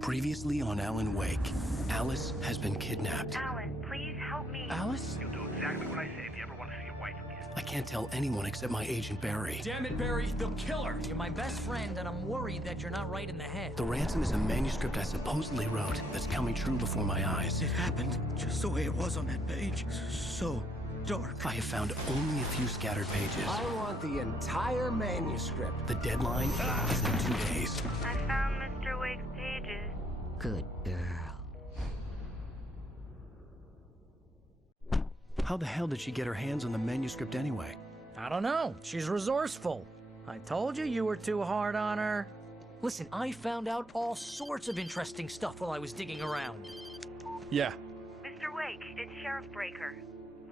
Previously on Alan Wake, Alice has been kidnapped. Alan, please help me. Alice? You'll do exactly what I say if you ever want to see your wife again. I can't tell anyone except my agent Barry. Damn it, Barry, they'll kill her! You're my best friend, and I'm worried that you're not right in the head. The ransom is a manuscript I supposedly wrote that's coming true before my eyes. It happened just the way it was on that page. So dark. I have found only a few scattered pages. I want the entire manuscript. The deadline is in 2 days. I found Mr. Wake's pages. Good girl. How the hell did she get her hands on the manuscript anyway? I don't know. She's resourceful. I told you were too hard on her. Listen, I found out all sorts of interesting stuff while I was digging around. Yeah. Mr. Wake, it's Sheriff Breaker.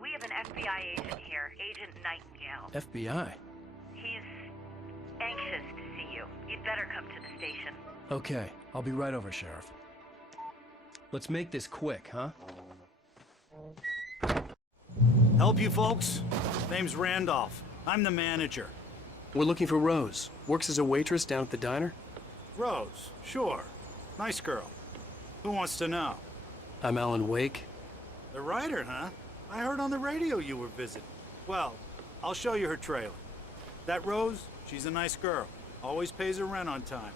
We have an FBI agent here, Agent Nightingale. FBI? He's anxious to see you. You'd better come to the station. Okay, I'll be right over, Sheriff. Let's make this quick, huh? Help you folks? Name's Randolph. I'm the manager. We're looking for Rose. Works as a waitress down at the diner. Rose, sure. Nice girl. Who wants to know? I'm Alan Wake. The writer, huh? I heard on the radio you were visiting. Well, I'll show you her trailer. That Rose, she's a nice girl. Always pays her rent on time.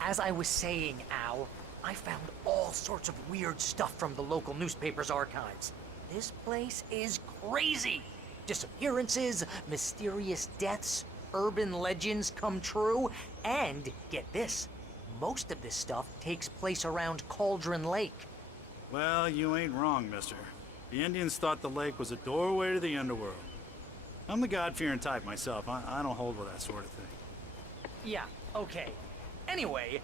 As I was saying, Al, I found all sorts of weird stuff from the local newspaper's archives. This place is crazy. Disappearances, mysterious deaths, urban legends come true, and get this, most of this stuff takes place around Cauldron Lake. Well, you ain't wrong, mister. The Indians thought the lake was a doorway to the underworld. I'm the God-fearing type myself. I don't hold with that sort of thing. Yeah, okay. Anyway,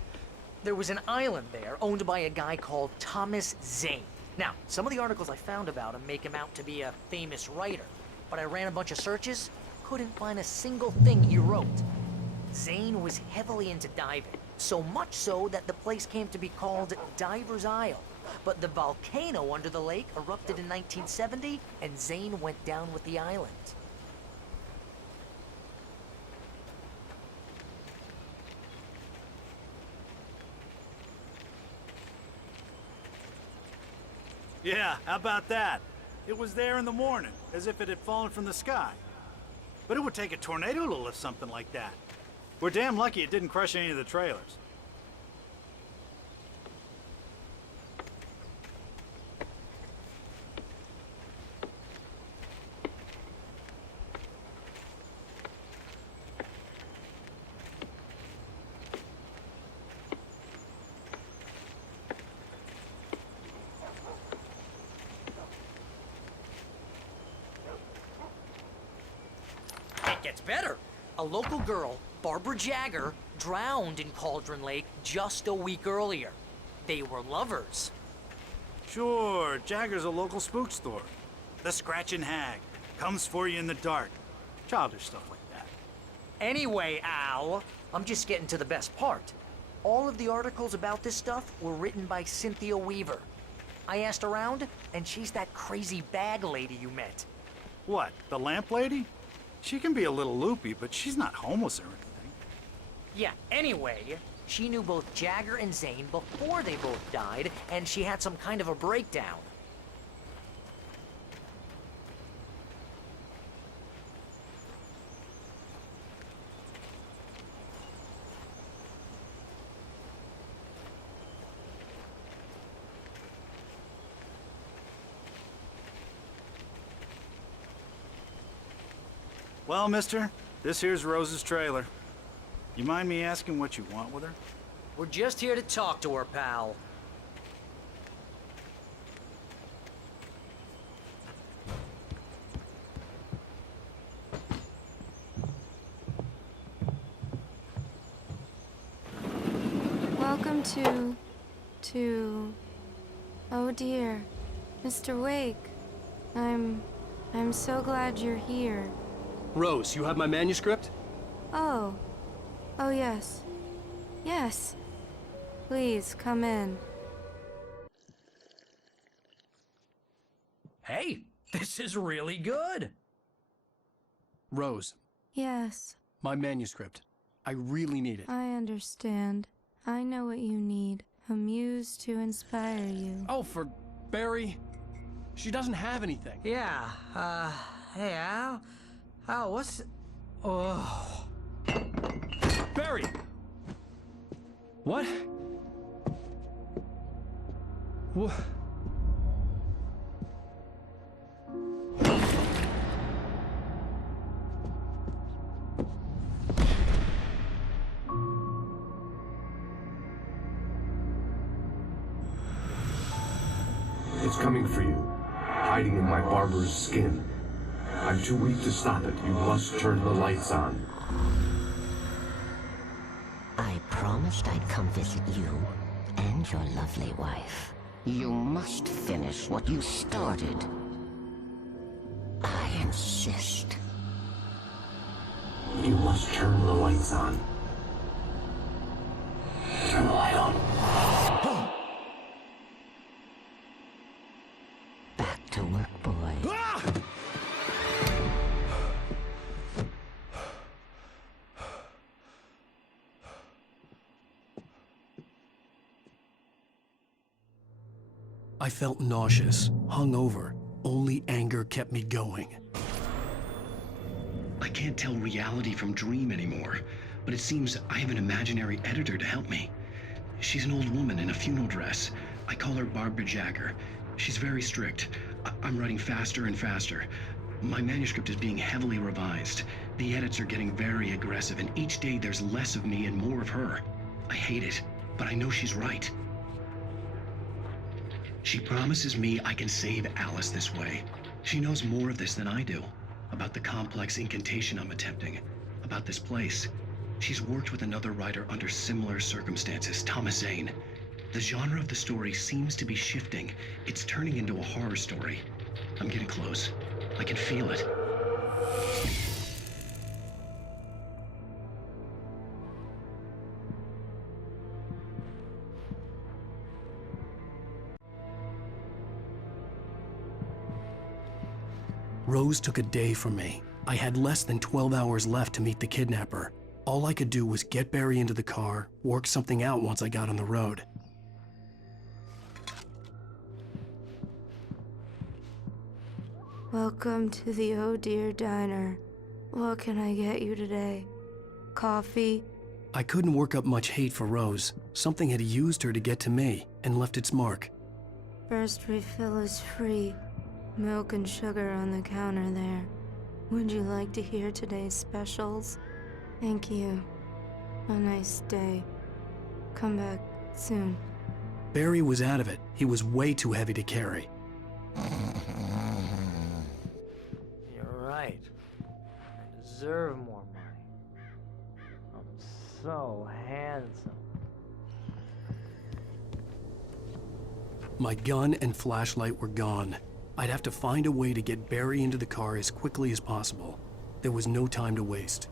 there was an island there owned by a guy called Thomas Zane. Now, some of the articles I found about him make him out to be a famous writer, but I ran a bunch of searches, couldn't find a single thing he wrote. Zane was heavily into diving, so much so that the place came to be called Diver's Isle. But the volcano under the lake erupted in 1970, and Zane went down with the island. Yeah, how about that? It was there in the morning, as if it had fallen from the sky. But it would take a tornado to lift something like that. We're damn lucky it didn't crush any of the trailers. It gets better. A local girl, Barbara Jagger, drowned in Cauldron Lake just a week earlier. They were lovers. Sure, Jagger's a local spook store. The Scratching Hag. Comes for you in the dark. Childish stuff like that. Anyway, Al, I'm just getting to the best part. All of the articles about this stuff were written by Cynthia Weaver. I asked around, and she's that crazy bag lady you met. What, the lamp lady? She can be a little loopy, but she's not homeless or anything. Yeah, anyway, she knew both Jagger and Zane before they both died, and she had some kind of a breakdown. Well, mister, this here's Rose's trailer. You mind me asking what you want with her? We're just here to talk to her, pal. Welcome to... Oh dear, Mr. Wake. I'm so glad you're here. Rose, you have my manuscript? Oh. Oh, yes. Yes. Please, come in. Hey, this is really good. Rose, Yes, my manuscript. I really need it. I understand. I know what you need. A just to inspire you. Oh, for Barry? She doesn't have anything. Yeah, hey, Al? Al, what's... Oh... Barry! What? What? It's coming for you, hiding in my barber's skin. I'm too weak to stop it. You must turn the lights on. I promised I'd come visit you and your lovely wife. You must finish what you started. I insist. You must turn the lights on. Turn the light on. Back to work, boy. I felt nauseous, hungover. Only anger kept me going. I can't tell reality from dream anymore, but it seems I have an imaginary editor to help me. She's an old woman in a funeral dress. I call her Barbara Jagger. She's very strict. I'm writing faster and faster. My manuscript is being heavily revised. The edits are getting very aggressive, and each day there's less of me and more of her. I hate it, but I know she's right. She promises me I can save Alice this way. She knows more of this than I do. About the complex incantation I'm attempting. About this place. She's worked with another writer under similar circumstances, Thomas Zane. The genre of the story seems to be shifting. It's turning into a horror story. I'm getting close. I can feel it. Rose took a day from me. I had less than 12 hours left to meet the kidnapper. All I could do was get Barry into the car, work something out once I got on the road. Welcome to the Oh Dear Diner. What can I get you today? Coffee? I couldn't work up much hate for Rose. Something had used her to get to me and left its mark. First refill is free. Milk and sugar on the counter there. Would you like to hear today's specials? Thank you. A nice day. Come back soon. Barry was out of it. He was way too heavy to carry. You're right. I deserve more money. I'm so handsome. My gun and flashlight were gone. I'd have to find a way to get Barry into the car as quickly as possible. There was no time to waste.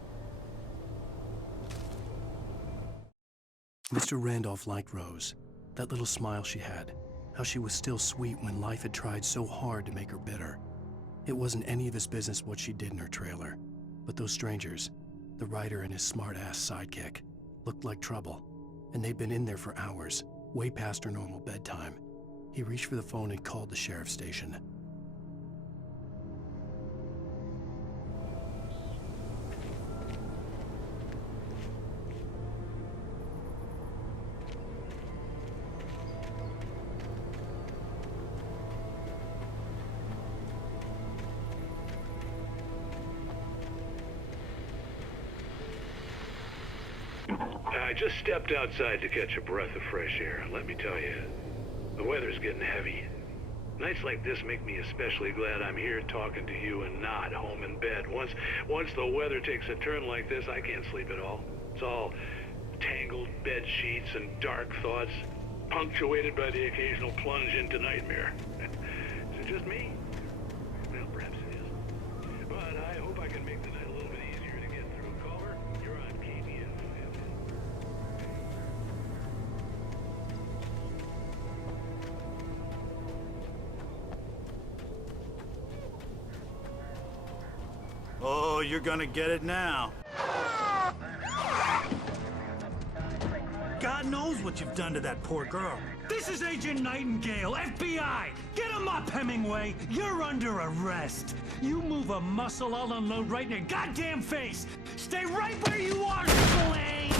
Mr. Randolph liked Rose. That little smile she had. How she was still sweet when life had tried so hard to make her bitter. It wasn't any of his business what she did in her trailer. But those strangers, the writer and his smart-ass sidekick, looked like trouble. And they'd been in there for hours, way past her normal bedtime. He reached for the phone and called the sheriff's station. I just stepped outside to catch a breath of fresh air. Let me tell you, the weather's getting heavy. Nights like this make me especially glad I'm here talking to you and not home in bed. Once the weather takes a turn like this, I can't sleep at all. It's all tangled bed sheets and dark thoughts, punctuated by the occasional plunge into nightmare. Is it just me? Well, perhaps it is. But I hope I can make the night a little bit easier to get through. Caller, you're on KBN. Oh, you're gonna get it now. God God knows what you've done to that poor girl. This is Agent Nightingale, FBI! Get him up, Hemingway! You're under arrest! You move a muscle, I'll unload right in your goddamn face! Stay right where you are, Slane!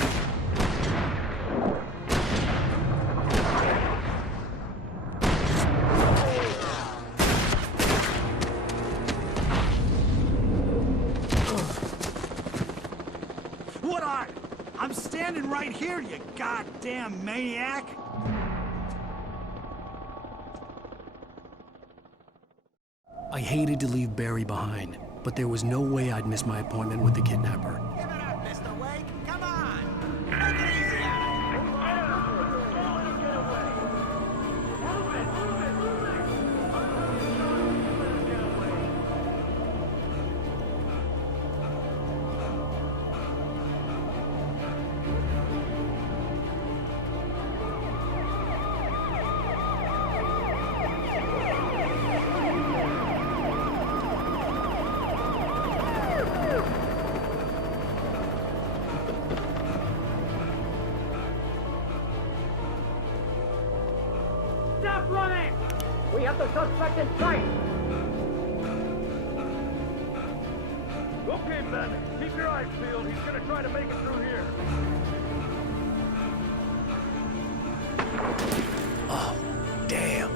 What are? I'm standing right here, you goddamn maniac! I hated to leave Barry behind, but there was no way I'd miss my appointment with the kidnapper. Give it up, Mr. Wake. Come on. Take it easy on him. Stop running! We have the suspect in sight! Okay, men. Keep your eyes peeled. He's gonna try to make it through here. Oh, damn.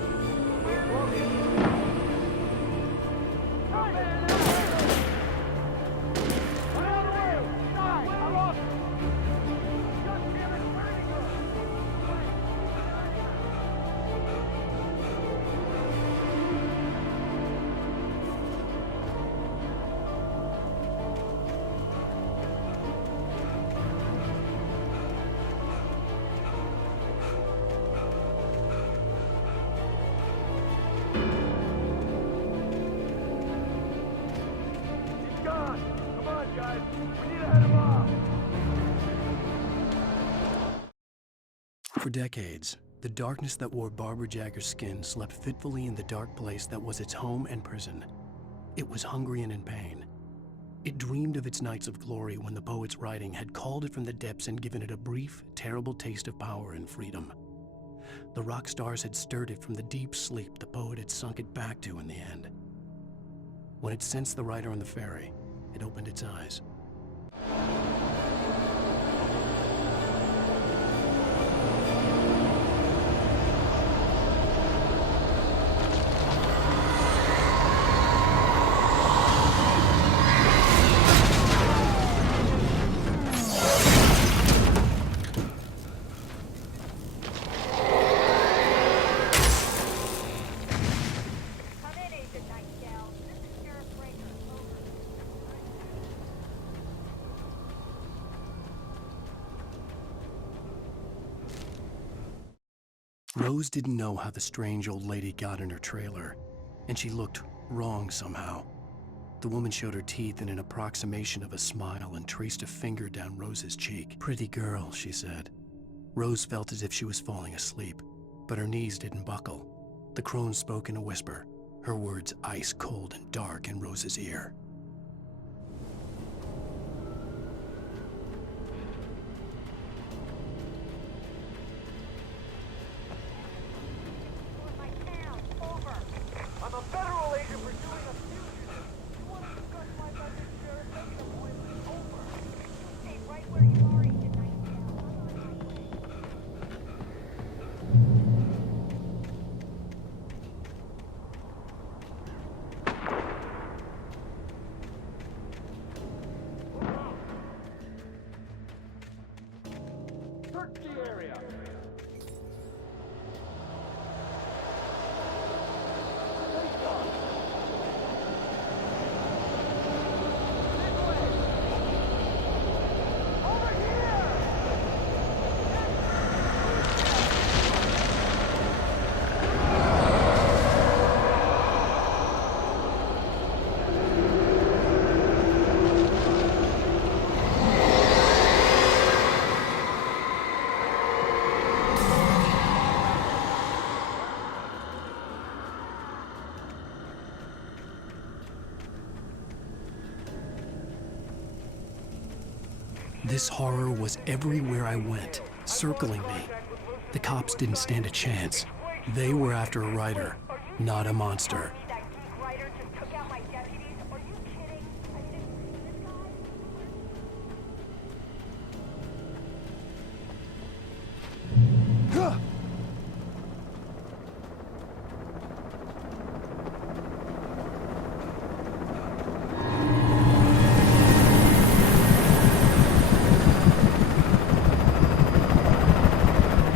For decades, the darkness that wore Barbara Jagger's skin slept fitfully in the dark place that was its home and prison. It was hungry and in pain. It dreamed of its nights of glory when the poet's writing had called it from the depths and given it a brief, terrible taste of power and freedom. The rock stars had stirred it from the deep sleep the poet had sunk it back to in the end. When it sensed the writer on the ferry, it opened its eyes. Rose didn't know how the strange old lady got in her trailer, and she looked wrong somehow. The woman showed her teeth in an approximation of a smile and traced a finger down Rose's cheek. "Pretty girl," she said. Rose felt as if she was falling asleep, but her knees didn't buckle. The crone spoke in a whisper, her words ice cold and dark in Rose's ear. I'm a federal agent pursuing a fugitive. You want to discuss my message, Sheriff? Make an appointment. Over. Stay right where you are, Agent Nightingale. I'm on my way. Search the area. This horror was everywhere I went. circling me. The cops didn't stand a chance. They were after a writer, not a monster. That geek writer just took out my deputies? Are you kidding? I mean, this guy...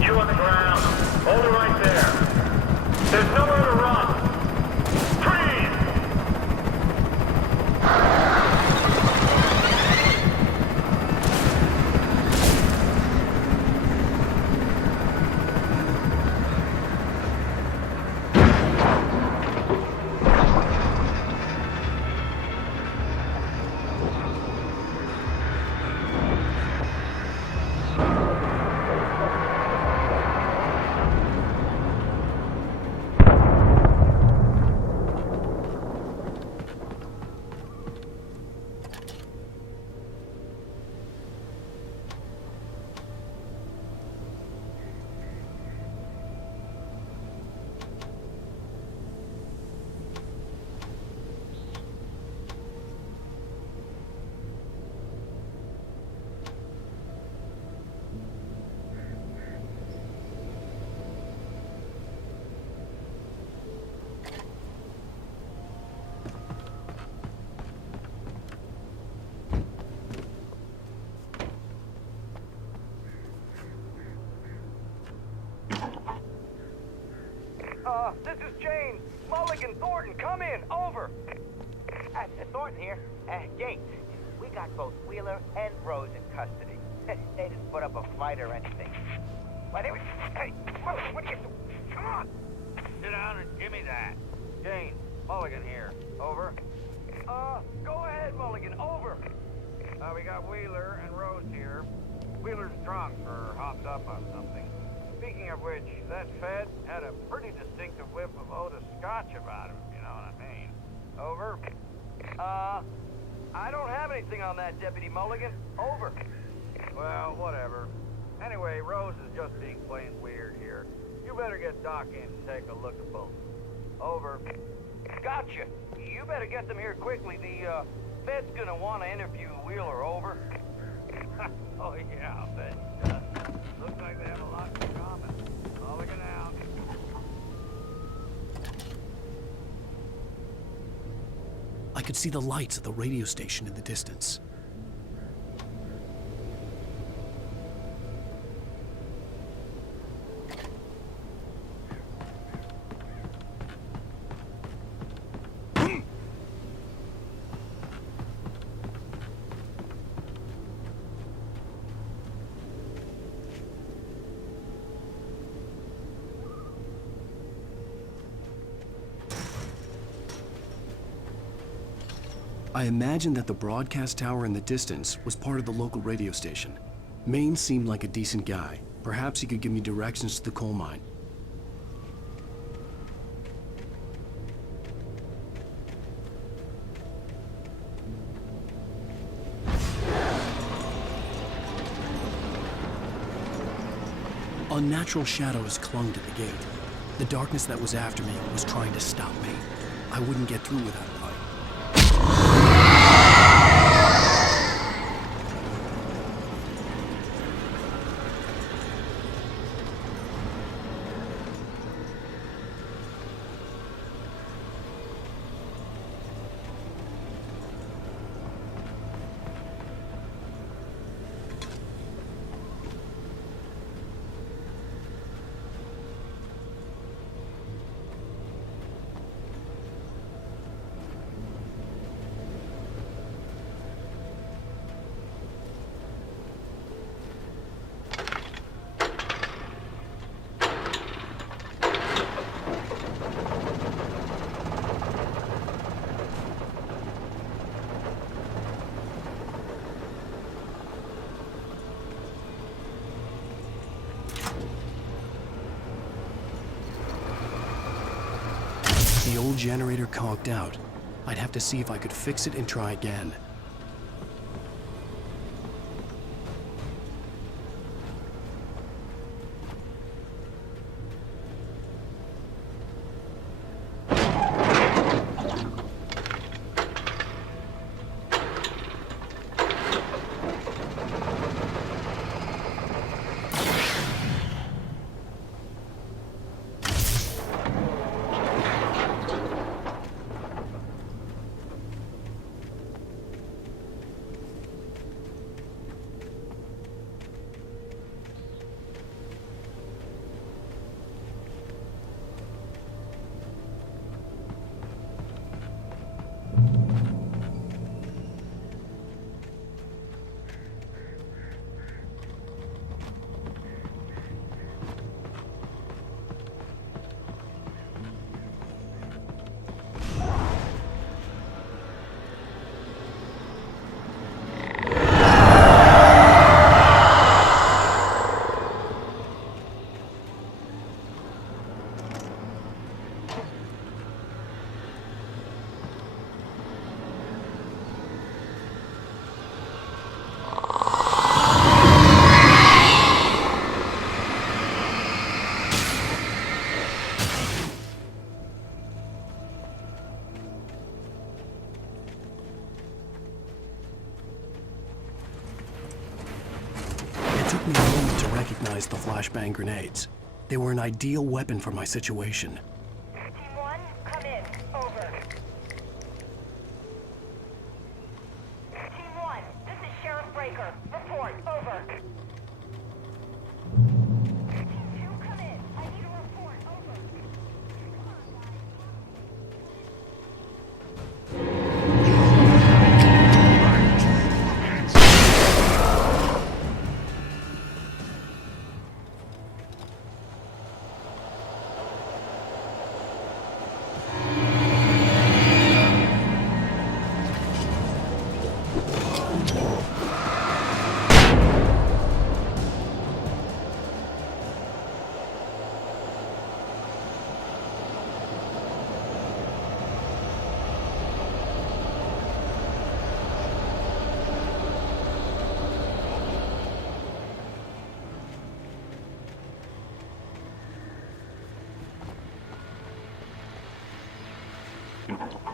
You on the ground. Hold it right there. There's nowhere to run. Freeze! This is James. Mulligan, Thornton, come in. Over. Thornton here. Gates, we got both Wheeler and Rose in custody. They didn't put up a fight or anything. Why, they were... Hey, what are you... Come on! Sit down and give me that. James, Mulligan here. Over. Go ahead, Mulligan. Over. We got Wheeler and Rose here. Wheeler's drunk or hopped up on something. Speaking of which, that Fed had a pretty distinctive whiff of Otis Scotch about him, if you know what I mean. Over. I don't have anything on that, Deputy Mulligan. Over. Well, whatever. Anyway, Rose is just being plain weird here. You better get Doc in to take a look at both. Over. Gotcha. You better get them here quickly. The, Fed's gonna want to interview Wheeler. Over. Oh, yeah, I'll bet he does. Looks like they have a lot in common. Mulligan out. I could see the lights of the radio station in the distance. I imagined that the broadcast tower in the distance was part of the local radio station. Maine seemed like a decent guy. Perhaps he could give me directions to the coal mine. Unnatural shadows clung to the gate. The darkness that was after me was trying to stop me. I wouldn't get through without a light. The old generator conked out. I'd have to see if I could fix it and try again. realized the flashbang grenades. They were an ideal weapon for my situation. Team 1, come in. Over. Team 1, this is Sheriff Breaker. Report. Over. Team 2, come in. I need a report. Over.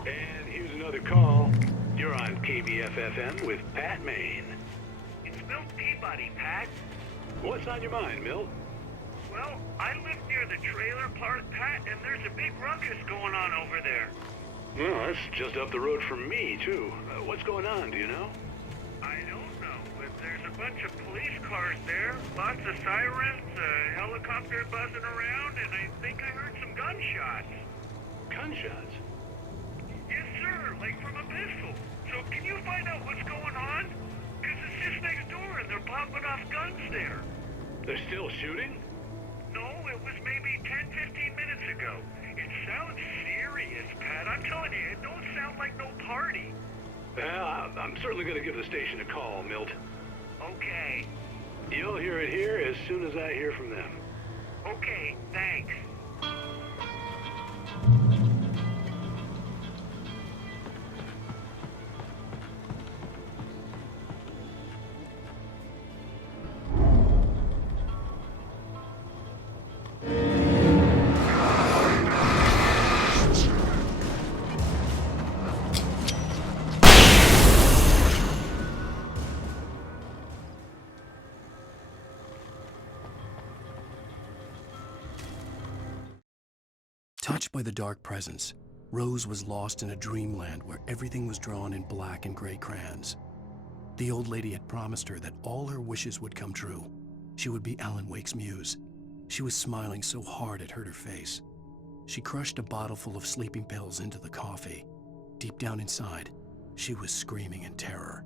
And here's another call. You're on KBFFM with Pat Maine. It's Milt Peabody, Pat. What's on your mind, Milt? Well, I live near the trailer park, Pat, and there's a big ruckus going on over there. Well, that's just up the road from me, too. What's going on, do you know? I don't know, but there's a bunch of police cars there, lots of sirens, a helicopter buzzing around, and I think I heard some gunshots. Gunshots? Yes, sir, like from a pistol. So can you find out what's going on? Because it's just next door and they're popping off guns there. They're still shooting? No, it was maybe 10, 15 minutes ago. It sounds serious, Pat. I'm telling you, it don't sound like no party. Well, I'm certainly going to give the station a call, Milt. Okay. You'll hear it here as soon as I hear from them. Okay, thanks. Touched by the dark presence, Rose was lost in a dreamland where everything was drawn in black and gray crayons. The old lady had promised her that all her wishes would come true. She would be Alan Wake's muse. She was smiling so hard it hurt her face. She crushed a bottle full of sleeping pills into the coffee. Deep down inside, she was screaming in terror.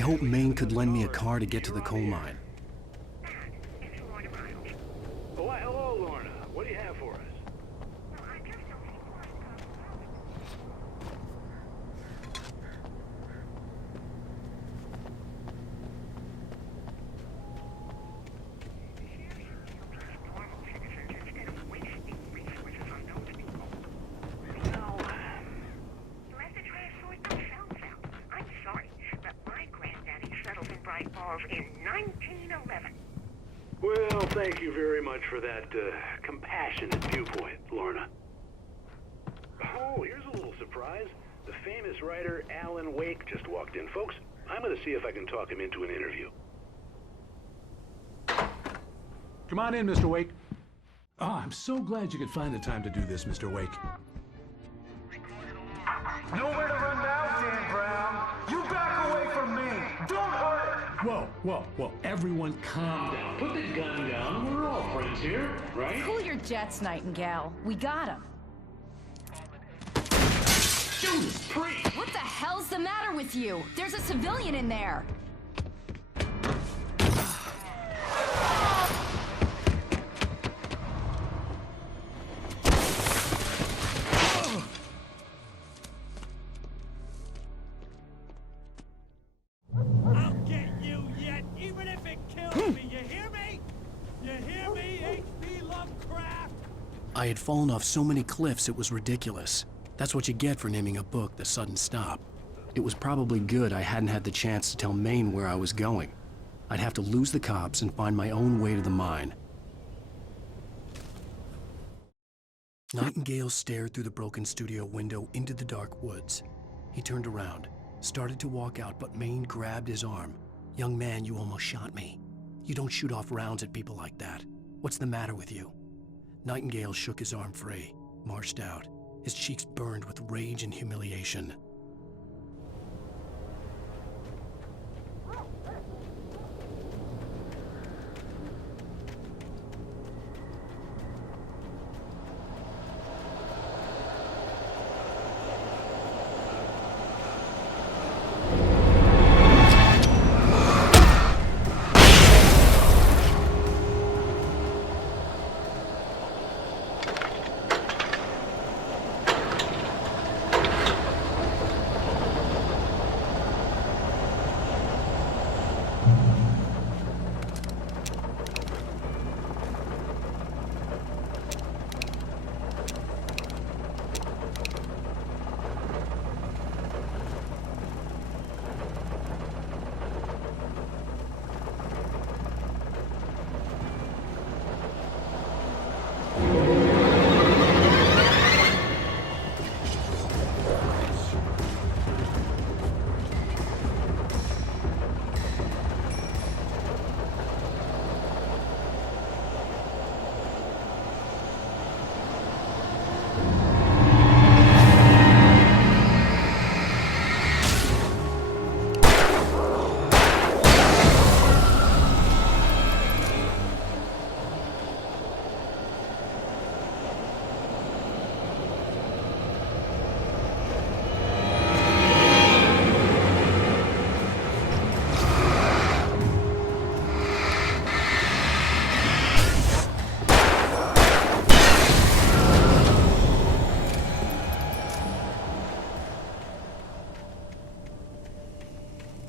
hope Maine could lend me a car to get to the coal mine. Oh, why, hello, Lorna. What do you have for us? In 1911. Well, thank you very much for that compassionate viewpoint, Lorna. Oh, here's a little surprise. The famous writer Alan Wake just walked in. Folks, I'm going to see if I can talk him into an interview. Come on in, Mr. Wake. Oh, I'm so glad you could find the time to do this, Mr. Wake. Nowhere to run now, Dan Brown. You back away from me. Don't hurt it. Whoa. Everyone calm down. Put the gun down. We're all friends here, right? Cool your jets, Nightingale. We got him. Judas Priest! What the hell's the matter with you? There's a civilian in there. I'll get you yet, even if it kills me. You hear me? You hear me, H.P. Lovecraft? I had fallen off so many cliffs it was ridiculous. That's what you get for naming a book The Sudden Stop. It was probably good I hadn't had the chance to tell Maine where I was going. I'd have to lose the cops and find my own way to the mine. Nightingale stared through the broken studio window into the dark woods. He turned around, started to walk out, but Maine grabbed his arm. "Young man, you almost shot me. You don't shoot off rounds at people like that. What's the matter with you?" Nightingale shook his arm free, marched out. His cheeks burned with rage and humiliation.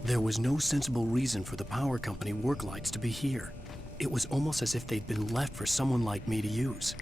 There was no sensible reason for the power company work lights to be here. It was almost as if they'd been left for someone like me to use.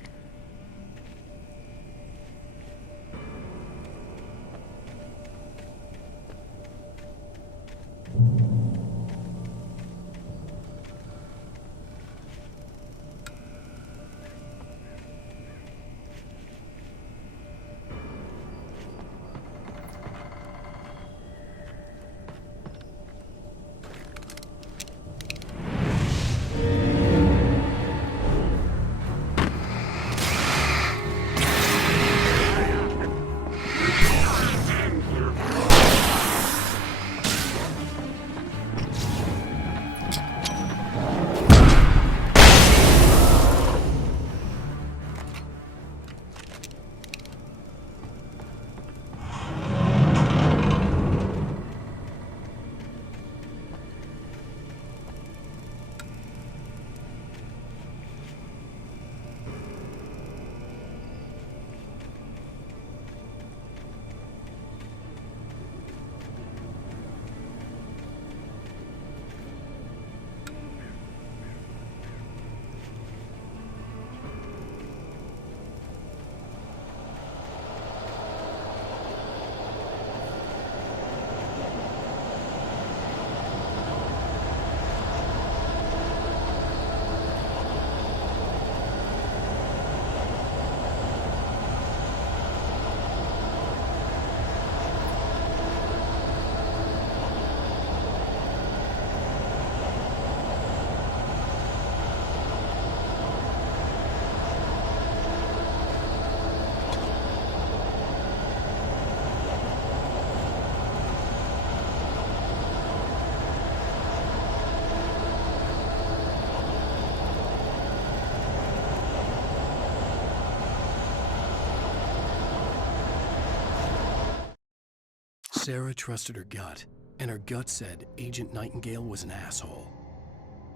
Sarah trusted her gut, and her gut said Agent Nightingale was an asshole.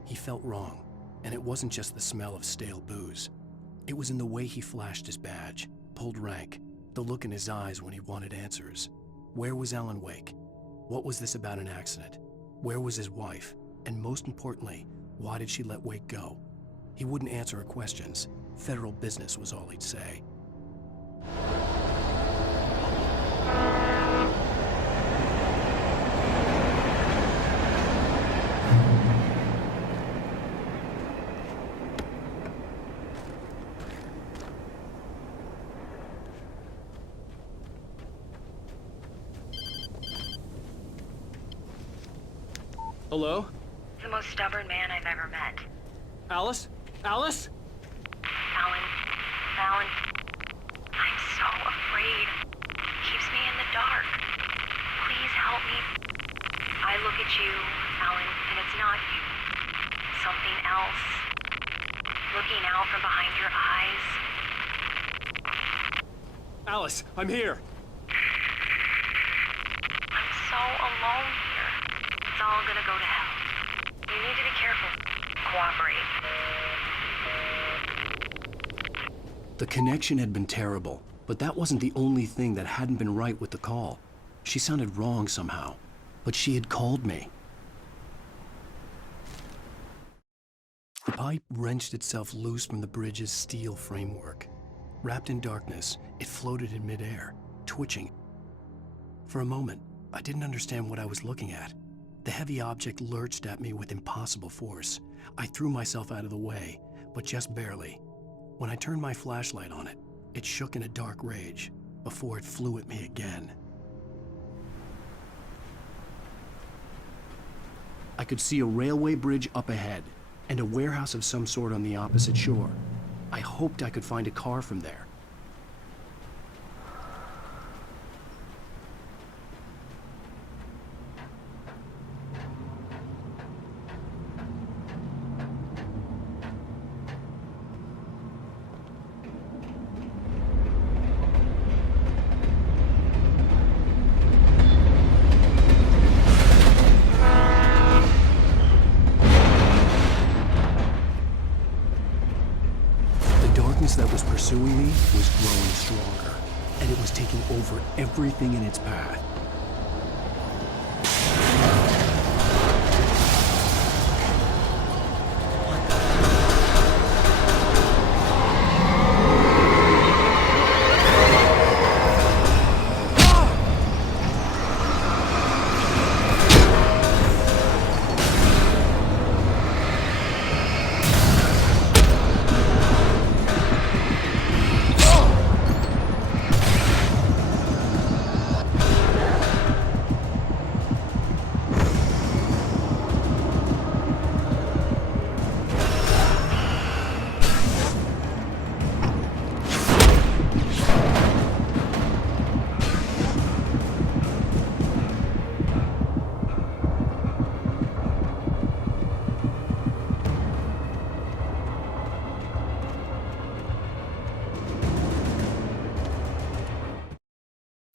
He felt wrong, and it wasn't just the smell of stale booze. It was in the way he flashed his badge, pulled rank, the look in his eyes when he wanted answers. Where was Alan Wake? What was this about an accident? Where was his wife? And most importantly, why did she let Wake go? He wouldn't answer her questions. Federal business was all he'd say. Hello? The most stubborn man I've ever met. Alice? Alice? Alan, I'm so afraid. It keeps me in the dark. Please help me. I look at you, Alan, and it's not you. Something else. Looking out from behind your eyes. Alice, I'm here. I'm so alone here. It's all gonna go to hell. You need to be careful. Cooperate. The connection had been terrible, but that wasn't the only thing that hadn't been right with the call. She sounded wrong somehow, but she had called me. The pipe wrenched itself loose from the bridge's steel framework. Wrapped in darkness, it floated in midair, twitching. For a moment, I didn't understand what I was looking at. The heavy object lurched at me with impossible force. I threw myself out of the way, but just barely. When I turned my flashlight on it, it shook in a dark rage before it flew at me again. I could see a railway bridge up ahead and a warehouse of some sort on the opposite shore. I hoped I could find a car from there. That was pursuing me was growing stronger, and it was taking over everything in its path.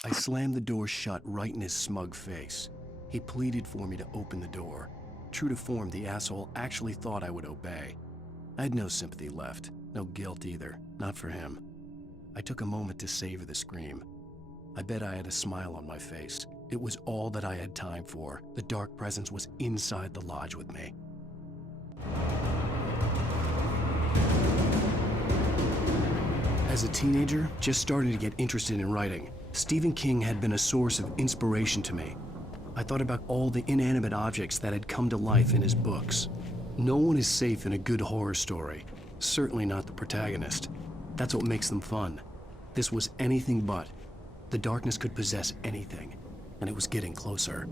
I slammed the door shut right in his smug face. He pleaded for me to open the door. True to form, the asshole actually thought I would obey. I had no sympathy left, no guilt either, not for him. I took a moment to savor the scream. I bet I had a smile on my face. It was all that I had time for. The dark presence was inside the lodge with me. As a teenager, just starting to get interested in writing, Stephen King had been a source of inspiration to me. I thought about all the inanimate objects that had come to life in his books. No one is safe in a good horror story, certainly not the protagonist. That's what makes them fun. This was anything but. The darkness could possess anything, and it was getting closer.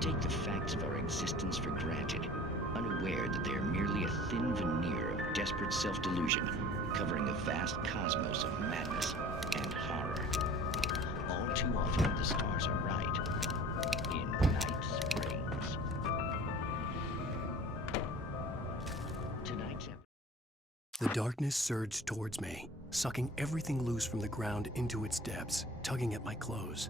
take the facts of our existence for granted, unaware that they are merely a thin veneer of desperate self-delusion, covering a vast cosmos of madness and horror. All too often, the stars are right. In Night Springs. Tonight's The darkness surged towards me, sucking everything loose from the ground into its depths, tugging at my clothes.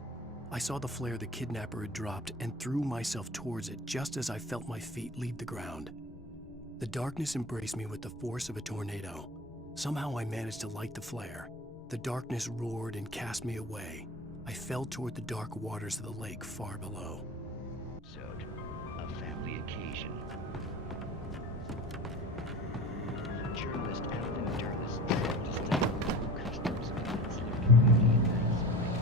I saw the flare the kidnapper had dropped and threw myself towards it just as I felt my feet leave the ground. The darkness embraced me with the force of a tornado. Somehow I managed to light the flare. The darkness roared and cast me away. I fell toward the dark waters of the lake far below. A family occasion. Journalist Alan Durless tried to study local customs and consular community in Night Springs.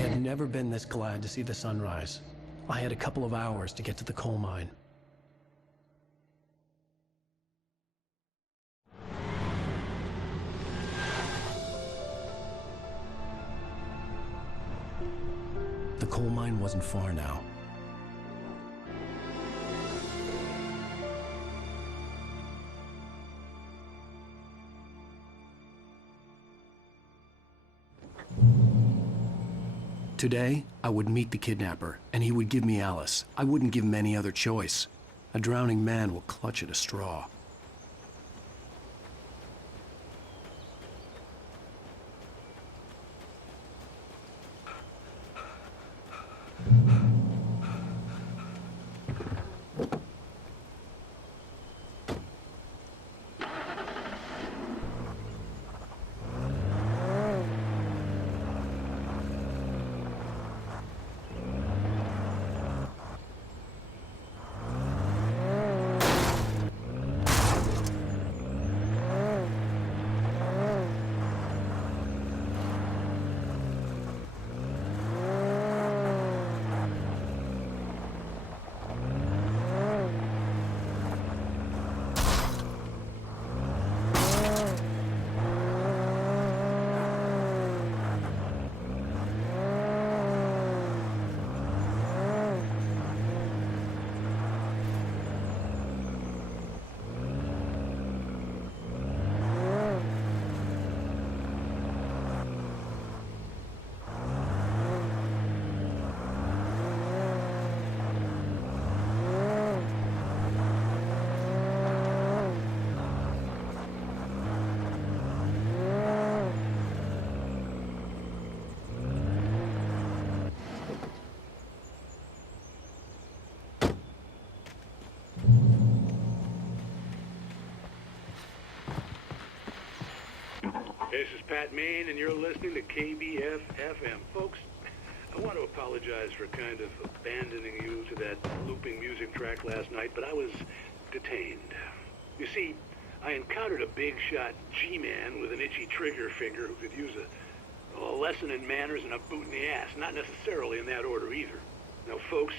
had never been this glad to see the sunrise. I had a couple of hours to get to the coal mine. The coal mine wasn't far now. Today, I would meet the kidnapper, and he would give me Alice. I wouldn't give him any other choice. A drowning man will clutch at a straw. This is Pat Main, and you're listening to KBF-FM. Folks, I want to apologize for kind of abandoning you to that looping music track last night, but I was detained. You see, I encountered a big-shot G-man with an itchy trigger finger who could use a lesson in manners and a boot in the ass. Not necessarily in that order either. Now, folks,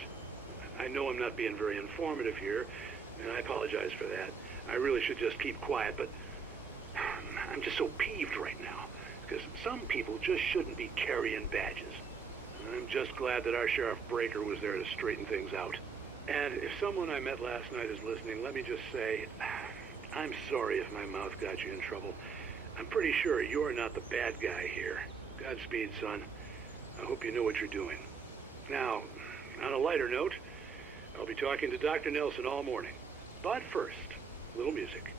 I know I'm not being very informative here, and I apologize for that. I really should just keep quiet, but I'm just so peeved right now, because some people just shouldn't be carrying badges. I'm just glad that our Sheriff Breaker was there to straighten things out. And if someone I met last night is listening, let me just say, I'm sorry if my mouth got you in trouble. I'm pretty sure you're not the bad guy here. Godspeed, son. I hope you know what you're doing. Now, on a lighter note, I'll be talking to Dr. Nelson all morning. But first, a little music.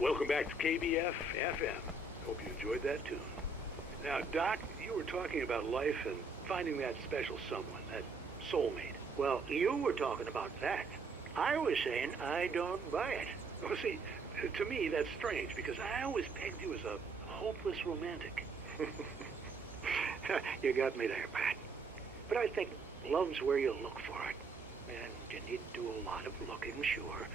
Welcome back to KBF-FM. Hope you enjoyed that tune. Now, Doc, you were talking about life and finding that special someone, that soulmate. Well, you were talking about that. I was saying I don't buy it. Well, see, to me, that's strange, because I always pegged you as a hopeless romantic. You got me there, Pat. But I think love's where you look for it. And you need to do a lot of looking, sure.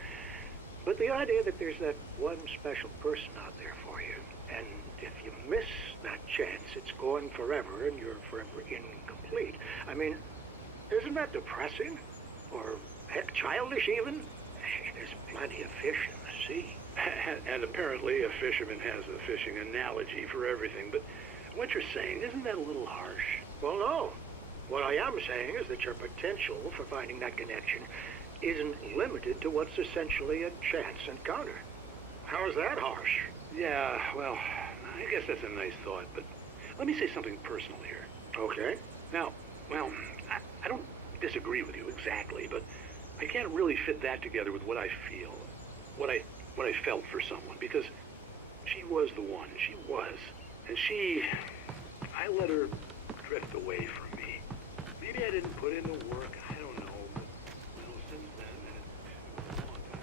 But the idea that there's that one special person out there for you, and if you miss that chance, it's gone forever and you're forever incomplete. I mean, isn't that depressing? Or, heck, childish even? There's plenty of fish in the sea. And apparently a fisherman has a fishing analogy for everything, but what you're saying, isn't that a little harsh? Well, no. What I am saying is that your potential for finding that connection isn't limited to what's essentially a chance encounter. How is that harsh? Yeah, well, I guess that's a nice thought, but let me say something personal here. Okay. Now, well, I don't disagree with you exactly, but I can't really fit that together with what I feel, what I felt for someone, because she was the one. She was. And I let her drift away from me. Maybe I didn't put in the work, I don't know, but, well, since then, it was a long time.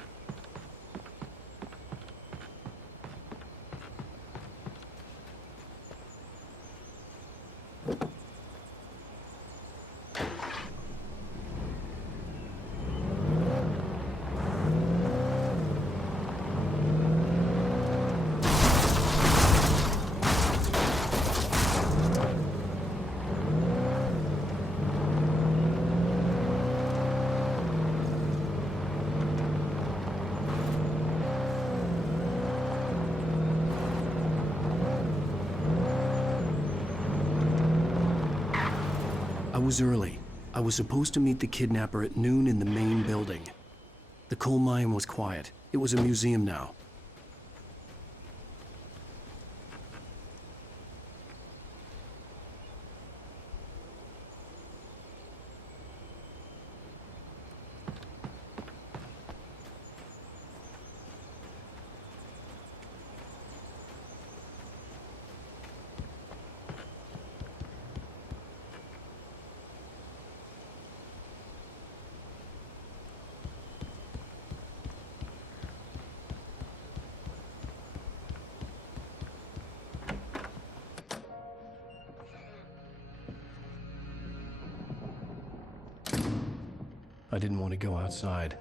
I was early. I was supposed to meet the kidnapper at noon in the main building. The coal mine was quiet. It was a museum now. I didn't want to go outside.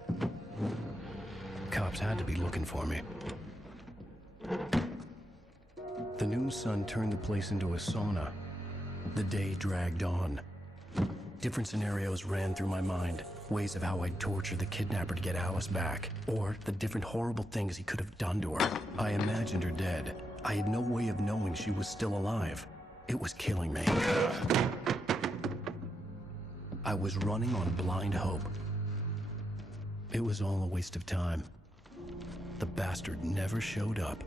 Cops had to be looking for me. The noon sun turned the place into a sauna. The day dragged on. Different scenarios ran through my mind. Ways of how I'd torture the kidnapper to get Alice back. Or the different horrible things he could have done to her. I imagined her dead. I had no way of knowing she was still alive. It was killing me. I was running on blind hope. It was all a waste of time. The bastard never showed up.